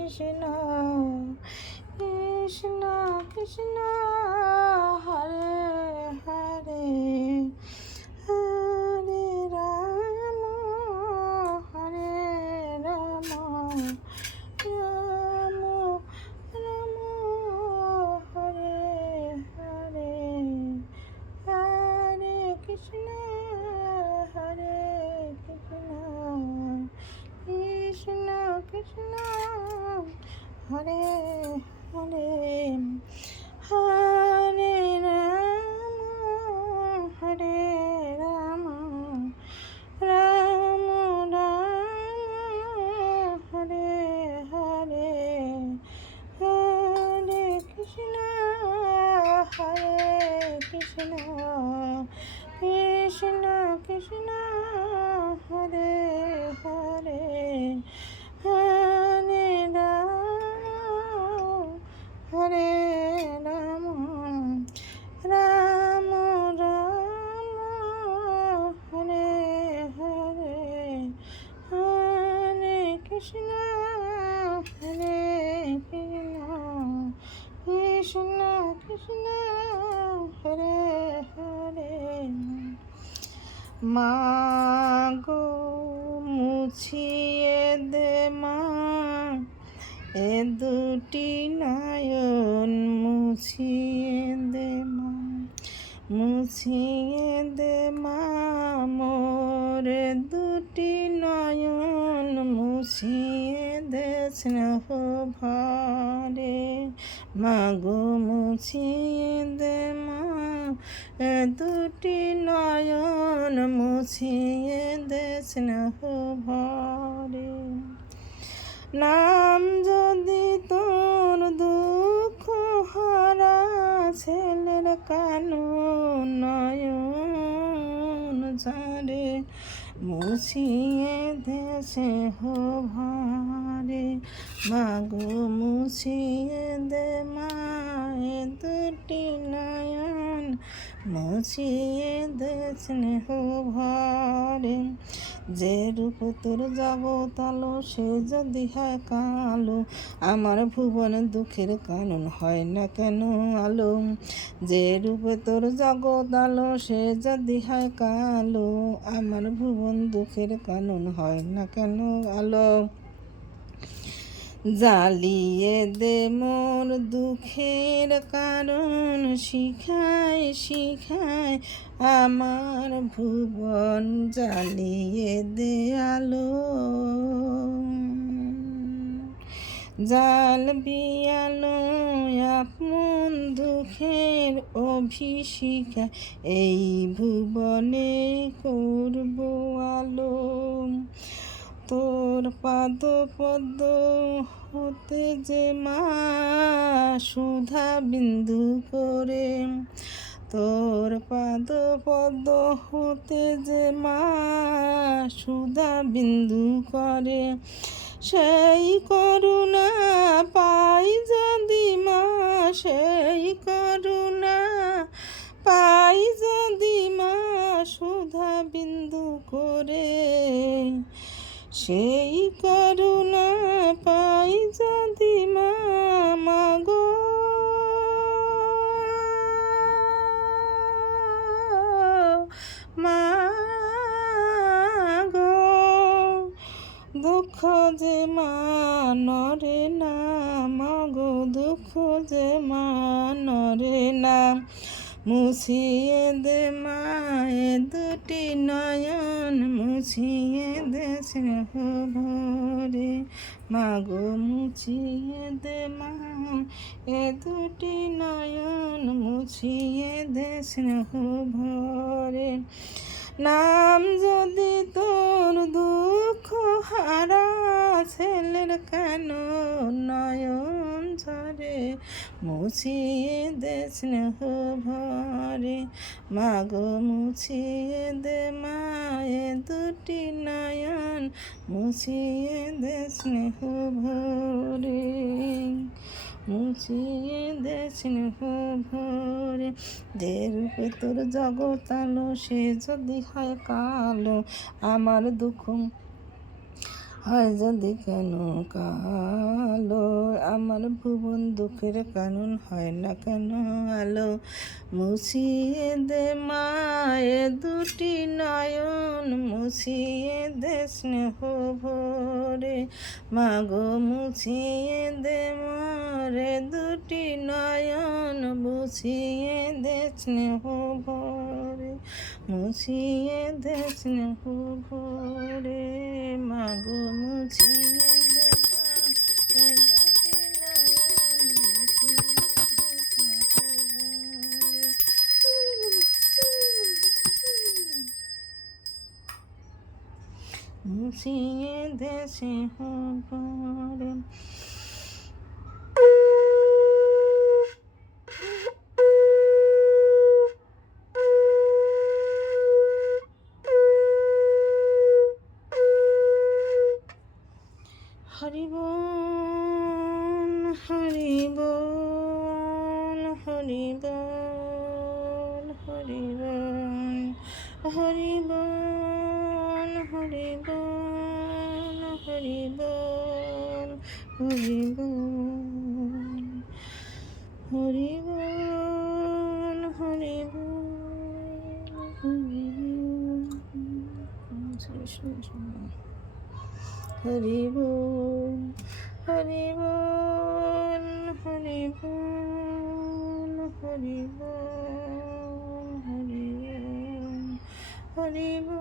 কৃষ্ণ কৃষ্ণ কৃষ্ণ হরে হরে হরে রাম হরে রাম রাম রাম হরে হরে হরে কৃষ্ণ কৃষ্ণ কৃষ্ণ হরে হরে হরে রাম হরে রাম রাম রাম হরে হরে হরে কৃষ্ণ কৃষ্ণ কৃষ্ণ হরে হরে হরে রাম হরে রাম রাম রাম হরে হরে হরে কৃষ্ণ কৃষ্ণ কৃষ্ণ হরে হরে মা গো মুছিয়ে দে মা এ দুটি নয়ন মুছিয়ে দে মা মুছিয়ে দে মা মোর দুটি নয়ন মুছিয়ে দে স্নেহ ভরে মা গো মুছিয়ে দে মা এ দুটি নয়ন মুছিয়ে দে স্নেহ ভরে নাম যদি তোর দুঃখ হারা ছেলের কানো নয়ন ঝারে মুছিয়ে দে স্নেহ ভরে মাগো মুছিয়ে দে মায়ে দুটি নয়ন মুছিয়ে দে স্নেহ ভরে যে রূপ তোর জগৎ আলো সে যদি হয় কালো আমার ভুবন দুঃখের কারণ হয় না কেন আলো যে রূপে তোর জগৎ আলো সে যদি হয় কালো আমার ভুবন দুঃখের কারণ হয় না কেন আলো জ্বালিয়ে দে মোর দুঃখের কারণ শিখায় শিখায় আমার ভুবন জ্বালিয়ে দে আলো জাল বিয়ালো আপন দুঃখের অভিষিকা এই ভুবনে করব আলো তোর পাদ পদ্ম হতে যে মা সুধা বিন্দু করে তোর পাদ পদ্ম হতে যে মা সুধা বিন্দু করে সেই করুণা পাই যদি মা সেই করুণা পাই যদি মা সুধা বিন্দু করে সেই করুণা পাই যদি মা মাগো মাগো দুঃখ যে মানরে না মাগো দুঃখ যে মানরে না মুছিয়ে দে মায়ে দুটি নয়ন মুছিয়ে দে স্নেহ ভরে মাগো মুছিয়ে দে মা এ দুটি নয়ন মুছিয়ে দে স্নেহ ভরে নাম যদি তোর দুঃখ হারা ছেলের কেন নয়ন ঝরে মুছিয়ে দে স্নেহ ভরে মাগো মুছিয়ে দে মায়ে দুটি নয়ন মুছিয়ে দে স্নেহ ভরে মুছিয়ে দে স্নেহ ভরে যে রূপে তোর জগৎ আলো সে যদি হয় কালো আমার দুঃখ হয় যদি কেন কালো, আমার ভুবন দুঃখের কারণ হয় না কেন আলো। মুছিয়ে দে মায়ে দুটি নয়ন, মুছিয়ে দে স্নেহ ভরে, মাগো মুছিয়ে দে মরে দুটি নয়ন, মুছিয়ে দে স্নেহ ভরে, মুছিয়ে দে স্নেহ ভরে, মাগো মুছিয়ে দে মা এ দুটি নয়ন, মুছিয়ে দে স্নেহ ভরে, মুছিয়ে দে স্নেহ ভরে। হরি বল হরি বল হরি বল হরি বল হরি বল হরি বল হরি বল হরি বল হরি বল হরি বল। হরি বল হরি বল হরি বল হরি বল হরি বল হরি বল।